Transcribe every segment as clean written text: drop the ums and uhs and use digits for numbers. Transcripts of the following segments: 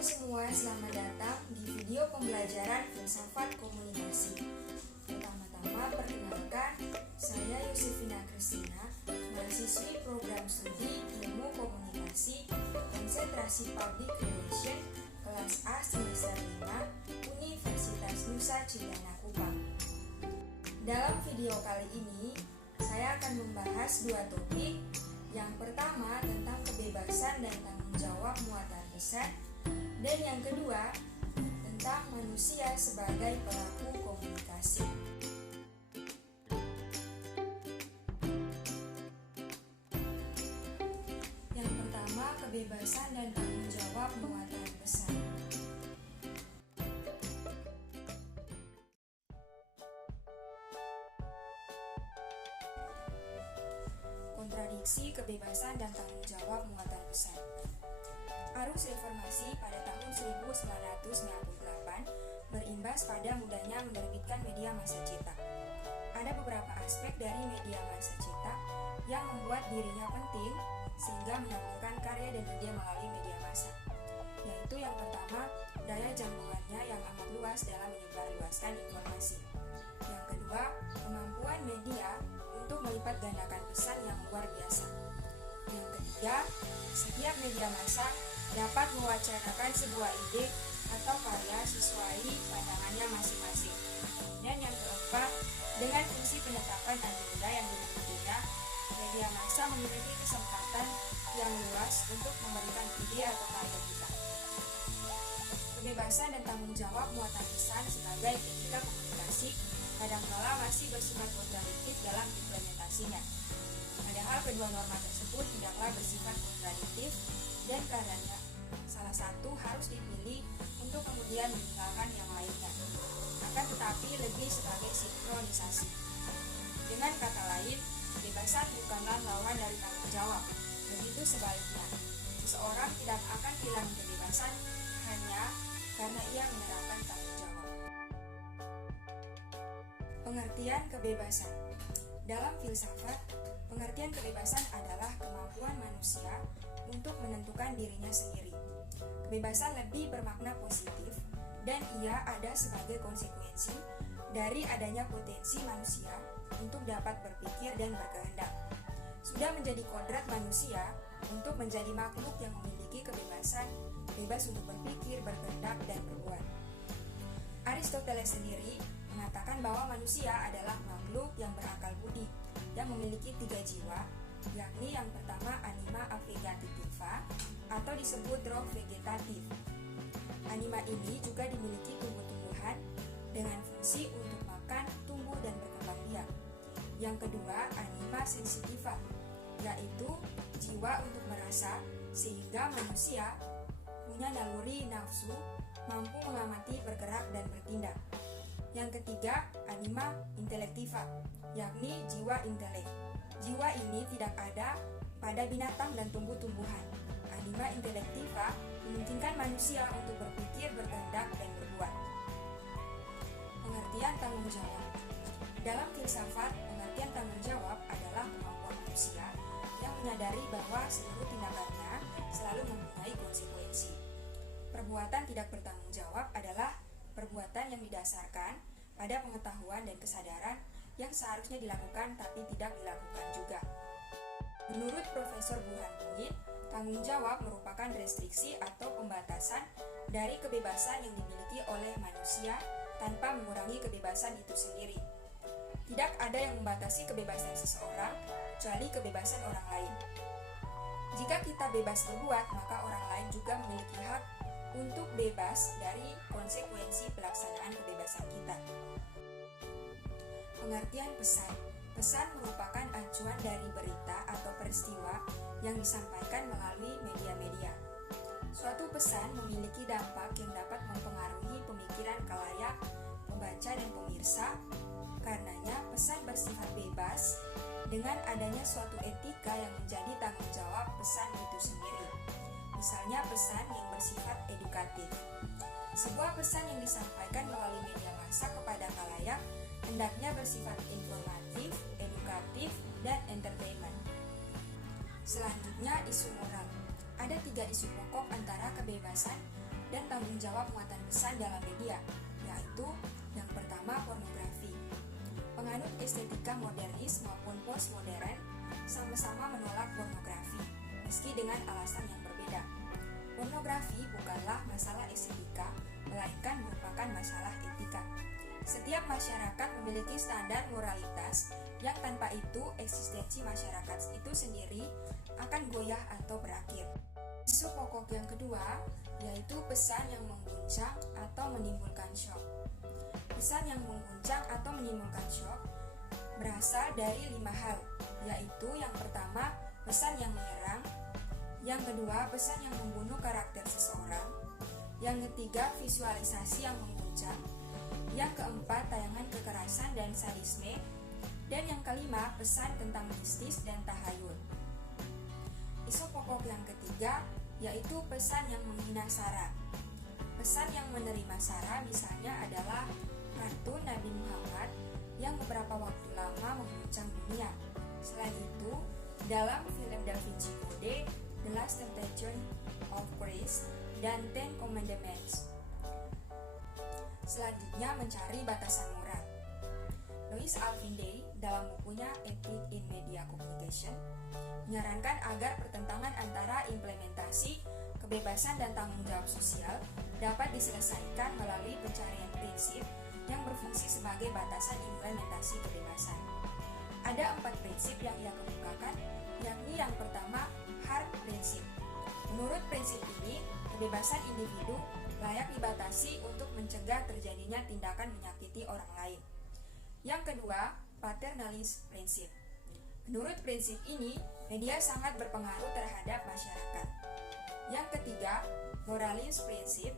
semua, selamat datang di video pembelajaran filsafat komunikasi. Pertama-tama perkenalkan, saya Yusufina Kristina, mahasiswi program studi Ilmu Komunikasi, konsentrasi Public Relation, kelas A semester 5, Universitas Nusa Cendana Kupang. Dalam video kali ini, saya akan membahas dua topik. Yang pertama tentang kebebasan dan tanggung jawab muatan pesan, dan yang kedua tentang manusia sebagai pelaku komunikasi. Yang pertama, kebebasan dan tanggung jawab muatan pesan. Kontradiksi kebebasan dan tanggung jawab muatan pesan. Arus reformasi pada tahun 1998 berimbas pada mudahnya menerbitkan media massa cetak. Ada beberapa aspek dari media massa cetak yang membuat dirinya penting sehingga menyambungkan karya dan ide melalui media massa. Yaitu yang pertama, daya jangkauannya yang amat luas dalam menyebarluaskan informasi. Yang kedua, kemampuan media untuk melipat gandakan pesan yang luar biasa. Yang ketiga, setiap media massa dapat mewacanakan sebuah ide atau karya sesuai pandangannya masing-masing. Dan yang keempat, dengan fungsi penetapan agenda yang dimilikinya, media massa memiliki kesempatan yang luas untuk memberikan ide atau karya kita. Kebebasan dan tanggung jawab muatan pesan sebagai etika komunikasi kadangkala masih bersifat kontradiktif dalam implementasinya. Padahal kedua norma tersebut tidaklah bersifat kontradiktif dan karenanya salah satu harus dipilih untuk kemudian meninggalkan yang lainnya. Akan tetapi lebih sebagai sinkronisasi. Dengan kata lain, kebebasan bukanlah lawan dari tanggung jawab. Begitu sebaliknya, seseorang tidak akan kehilangan kebebasan hanya karena ia menerapkan tanggung jawab. Pengertian kebebasan. Dalam filsafat, pengertian kebebasan adalah kemampuan manusia untuk menentukan dirinya sendiri. Kebebasan lebih bermakna positif dan ia ada sebagai konsekuensi dari adanya potensi manusia untuk dapat berpikir dan berkehendak. Sudah menjadi kodrat manusia untuk menjadi makhluk yang memiliki kebebasan, bebas untuk berpikir, berkehendak, dan berbuat. Aristoteles sendiri mengatakan bahwa manusia adalah makhluk yang berakal budi, yang memiliki 3 jiwa, yakni yang pertama anima vegetativa atau disebut roh vegetatif. Anima ini juga dimiliki tumbuh-tumbuhan dengan fungsi untuk makan, tumbuh, dan berkembang biak. Yang kedua anima sensitiva, yaitu jiwa untuk merasa, sehingga manusia punya naluri nafsu, mampu mengamati, bergerak, dan bertindak. Yang ketiga, anima intelektiva, yakni jiwa intelek. Jiwa ini tidak ada pada binatang dan tumbuh-tumbuhan. Anima intelektiva memungkinkan manusia untuk berpikir, berkehendak, dan berbuat. Pengertian tanggung jawab. Dalam filsafat, pengertian tanggung jawab adalah kemampuan manusia yang menyadari bahwa seluruh tindakannya selalu mempunyai konsekuensi. Perbuatan tidak bertanggung jawab adalah perbuatan yang didasarkan pada pengetahuan dan kesadaran yang seharusnya dilakukan tapi tidak dilakukan juga. Menurut Profesor Burhan Mungin, tanggung jawab merupakan restriksi atau pembatasan dari kebebasan yang dimiliki oleh manusia tanpa mengurangi kebebasan itu sendiri. Tidak ada yang membatasi kebebasan seseorang, kecuali kebebasan orang lain. Jika kita bebas berbuat, maka orang lain juga memiliki hak untuk bebas dari konsekuensi pelaksanaan kebebasan kita. Pengertian pesan. Pesan merupakan acuan dari berita atau peristiwa yang disampaikan melalui media-media. Suatu pesan memiliki dampak yang dapat mempengaruhi pemikiran khalayak, pembaca, dan pemirsa. Karenanya, pesan bersifat bebas dengan adanya suatu etika yang menjadi tanggung jawab pesan itu sendiri. Misalnya pesan yang bersifat edukatif. Sebuah pesan yang disampaikan melalui media massa kepada khalayak hendaknya bersifat informatif, edukatif, dan entertainment. Selanjutnya, isu moral. Ada 3 isu pokok antara kebebasan dan tanggung jawab muatan pesan dalam media, yaitu yang pertama pornografi. Penganut estetika modernis maupun postmodern sama-sama menolak pornografi, meski dengan alasan yang berbeda. Pornografi bukanlah masalah estetika, melainkan merupakan masalah etika. Setiap masyarakat memiliki standar moralitas yang tanpa itu eksistensi masyarakat itu sendiri akan goyah atau berakhir. Isu pokok yang kedua yaitu pesan yang mengguncang atau menimbulkan syok. Pesan yang mengguncang atau menimbulkan syok berasal dari 5 hal, yaitu yang pertama pesan yang menyerang, yang kedua pesan yang membunuh karakter seseorang, yang ketiga visualisasi yang mengguncang, yang keempat tayangan kekerasan dan sadisme, dan yang kelima pesan tentang mistis dan tahayul. Isu pokok yang ketiga yaitu pesan yang menghina SARA. Pesan yang menerima SARA misalnya adalah kartun Nabi Muhammad yang beberapa waktu lama mengguncang dunia. Selain itu, dalam film Da Vinci Code, The Last Temptation of Christ, dan Ten Commandments. Selanjutnya mencari batasan moral. Louis Alvinde dalam bukunya Ethics in Media Communication menyarankan agar pertentangan antara implementasi, kebebasan dan tanggung jawab sosial dapat diselesaikan melalui pencarian prinsip yang berfungsi sebagai batasan implementasi kebebasan. Ada 4 prinsip yang ia kemukakan, yakni yang pertama, Hart prinsip. Menurut prinsip ini, kebebasan individu layak dibatasi untuk mencegah terjadinya tindakan menyakiti orang lain. Yang kedua, paternalist prinsip. Menurut prinsip ini, media sangat berpengaruh terhadap masyarakat. Yang ketiga, moralist prinsip.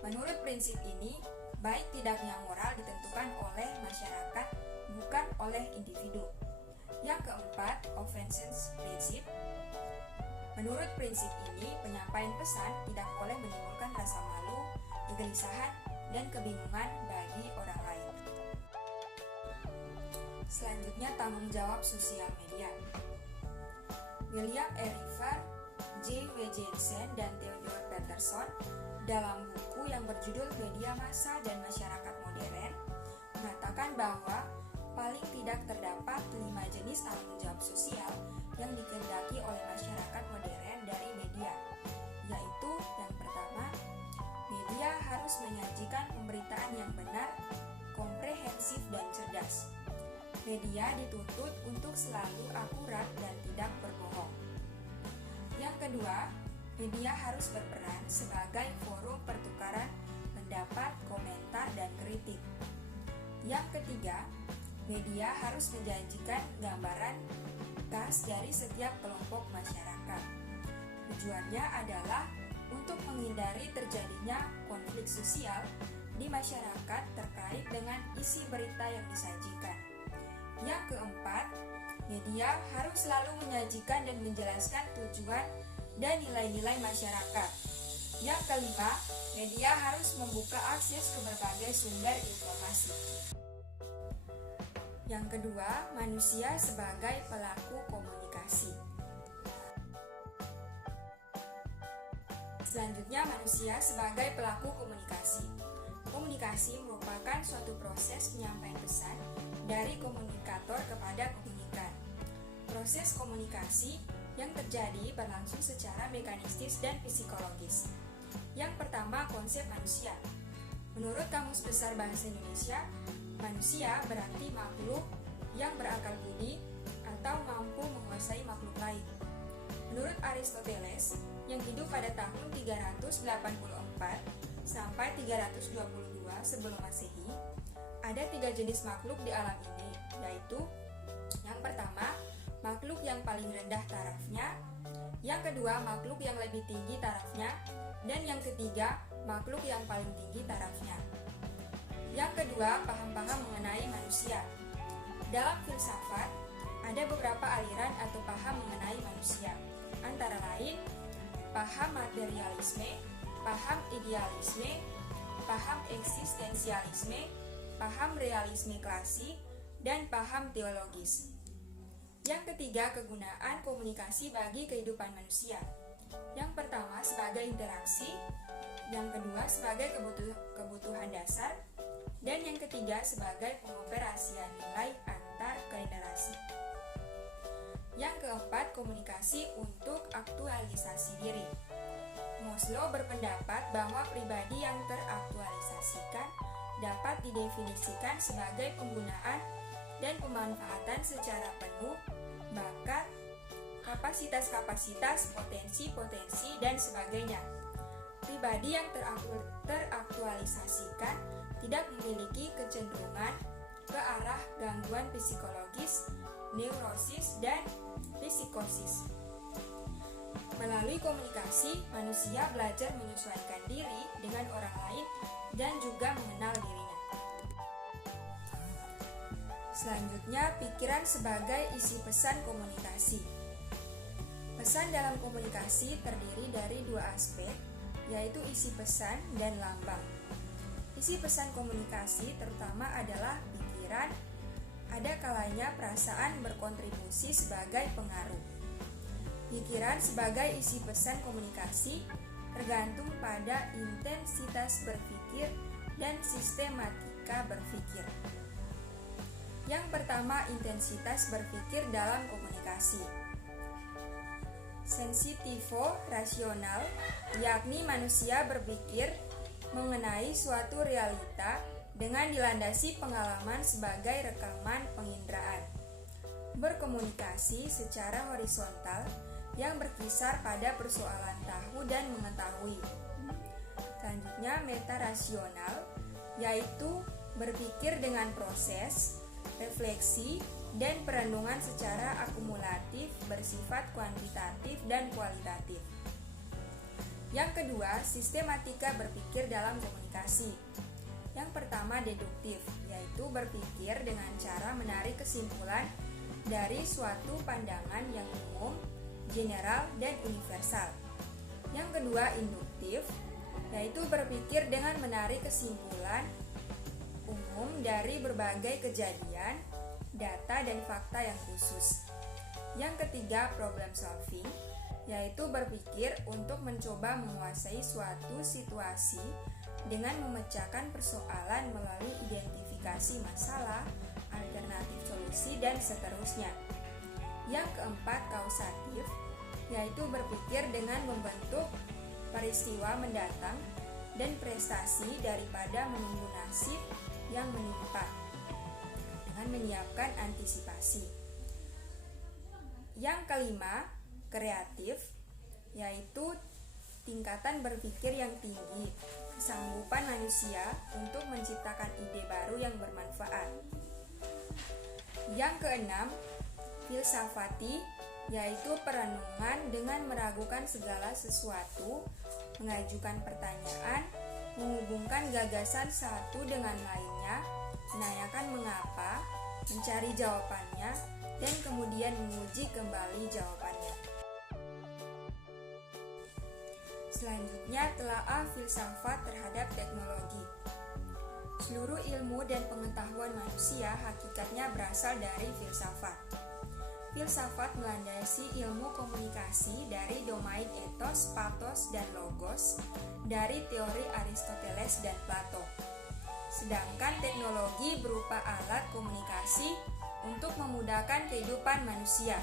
Menurut prinsip ini, baik tidaknya moral ditentukan oleh masyarakat, bukan oleh individu. Yang keempat, offense prinsip. Menurut prinsip ini, penyampaian pesan tidak boleh menimbulkan rasa malu, kegelisahan, dan kebingungan bagi orang lain. Selanjutnya, tanggung jawab sosial media. William E. River, J. W. Jensen, dan Theodore Peterson dalam buku yang berjudul Media Massa dan Masyarakat Modern mengatakan bahwa paling tidak terdapat 5 jenis tanggung jawab sosial yang dikehendaki oleh masyarakat modern dari media, yaitu yang pertama, media harus menyajikan pemberitaan yang benar, komprehensif, dan cerdas. Media dituntut untuk selalu akurat dan tidak berbohong. Yang kedua, media harus berperan sebagai forum pertukaran pendapat, komentar, dan kritik. Yang ketiga, media harus menjanjikan gambaran khas dari setiap kelompok masyarakat. Tujuannya adalah untuk menghindari terjadinya konflik sosial di masyarakat terkait dengan isi berita yang disajikan. Yang keempat, media harus selalu menyajikan dan menjelaskan tujuan dan nilai-nilai masyarakat. Yang kelima, media harus membuka akses ke berbagai sumber informasi. Yang kedua, manusia sebagai pelaku komunikasi. Selanjutnya, manusia sebagai pelaku komunikasi. Komunikasi merupakan suatu proses penyampaian pesan dari komunikator kepada komunikan. Proses komunikasi yang terjadi berlangsung secara mekanistis dan psikologis. Yang pertama, konsep manusia. Menurut Kamus Besar Bahasa Indonesia, manusia berarti makhluk yang berakal budi atau mampu menguasai makhluk lain. Menurut Aristoteles, yang hidup pada tahun 384 sampai 322 sebelum Masehi, ada 3 jenis makhluk di alam ini, yaitu yang pertama, makhluk yang paling rendah tarafnya, yang kedua, makhluk yang lebih tinggi tarafnya, dan yang ketiga, makhluk yang paling tinggi tarafnya. Yang kedua, paham-paham mengenai manusia. Dalam filsafat, ada beberapa aliran atau paham mengenai manusia, antara lain paham materialisme, paham idealisme, paham eksistensialisme, paham realisme klasik, dan paham teologis. Yang ketiga, kegunaan komunikasi bagi kehidupan manusia. Yang pertama, sebagai interaksi. yang kedua sebagai kebutuhan dasar, dan yang ketiga sebagai pengoperasian nilai antar generasi. Yang keempat, komunikasi untuk aktualisasi diri. Maslow berpendapat bahwa pribadi yang teraktualisasikan dapat didefinisikan sebagai penggunaan dan pemanfaatan secara penuh bakat, kapasitas-kapasitas, potensi-potensi, dan sebagainya. Pribadi yang teraktualisasikan tidak memiliki kecenderungan ke arah gangguan psikologis, neurosis, dan psikosis. Melalui komunikasi, manusia belajar menyesuaikan diri dengan orang lain dan juga mengenal dirinya. Selanjutnya, pikiran sebagai isi pesan komunikasi. Pesan dalam komunikasi terdiri dari dua aspek, yaitu isi pesan dan lambang. Isi pesan komunikasi terutama adalah pikiran, ada kalanya perasaan berkontribusi sebagai pengaruh. Pikiran sebagai isi pesan komunikasi tergantung pada intensitas berpikir dan sistematika berpikir. Yang pertama, intensitas berpikir dalam komunikasi. Sensitivo-rasional, yakni manusia berpikir mengenai suatu realita dengan dilandasi pengalaman sebagai rekaman penginderaan. Berkomunikasi secara horizontal yang berkisar pada persoalan tahu dan mengetahui. Selanjutnya, metarasional, yaitu berpikir dengan proses, refleksi, dan perenungan secara akumulatif bersifat kuantitatif dan kualitatif. Yang kedua, sistematika berpikir dalam komunikasi. Yang pertama, deduktif, yaitu berpikir dengan cara menarik kesimpulan dari suatu pandangan yang umum, general, dan universal. Yang kedua, induktif, yaitu berpikir dengan menarik kesimpulan umum dari berbagai kejadian, data, dan fakta yang khusus. Yang ketiga, problem solving, yaitu berpikir untuk mencoba menguasai suatu situasi dengan memecahkan persoalan melalui identifikasi masalah, alternatif solusi, dan seterusnya. Yang keempat, kausatif, yaitu berpikir dengan membentuk peristiwa mendatang dan prestasi daripada menunggu nasib yang menimpa dengan menyiapkan antisipasi. Yang kelima, kreatif, yaitu tingkatan berpikir yang tinggi, kesanggupan manusia untuk menciptakan ide baru yang bermanfaat. Yang keenam, filsafati, yaitu perenungan dengan meragukan segala sesuatu, mengajukan pertanyaan, menghubungkan gagasan satu dengan lainnya, menanyakan mengapa, mencari jawabannya, dan kemudian menguji kembali jawabannya. Selanjutnya, telaah filsafat terhadap teknologi. Seluruh ilmu dan pengetahuan manusia hakikatnya berasal dari filsafat. Filsafat melandasi ilmu komunikasi dari domain etos, patos, dan logos dari teori Aristoteles dan Plato. Sedangkan teknologi berupa alat komunikasi untuk memudahkan kehidupan manusia.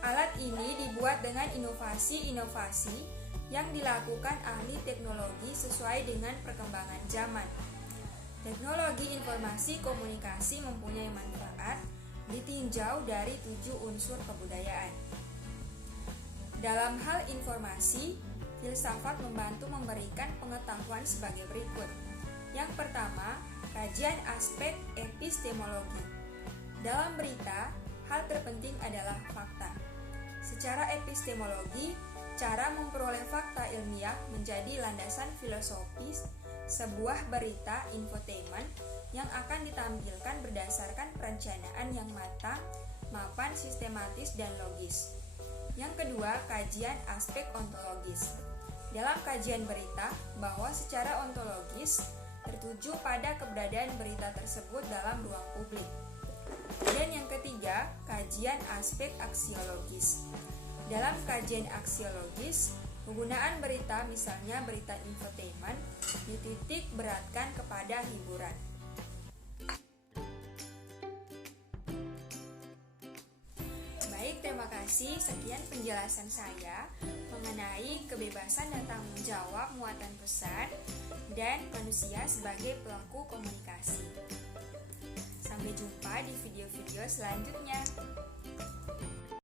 Alat ini dibuat dengan inovasi-inovasi yang dilakukan ahli teknologi sesuai dengan perkembangan zaman. Teknologi informasi komunikasi mempunyai manfaat ditinjau dari 7 unsur kebudayaan. Dalam hal informasi, filsafat membantu memberikan pengetahuan sebagai berikut. Yang pertama, kajian aspek epistemologi. Dalam berita, hal terpenting adalah fakta. Secara epistemologi, cara memperoleh fakta ilmiah menjadi landasan filosofis sebuah berita infotainment yang akan ditampilkan berdasarkan perencanaan yang matang, mapan, sistematis, dan logis. Yang kedua, kajian aspek ontologis. Dalam kajian berita, bahwa secara ontologis tertuju pada keberadaan berita tersebut dalam ruang publik. Dan yang ketiga, kajian aspek aksiologis. Dalam kajian aksiologis, Penggunaan berita, misalnya berita infotainment, dititik beratkan kepada hiburan. Baik, terima kasih. Sekian penjelasan saya mengenai kebebasan dan tanggung jawab muatan pesan dan manusia sebagai pelaku komunikasi. Sampai jumpa di video-video selanjutnya.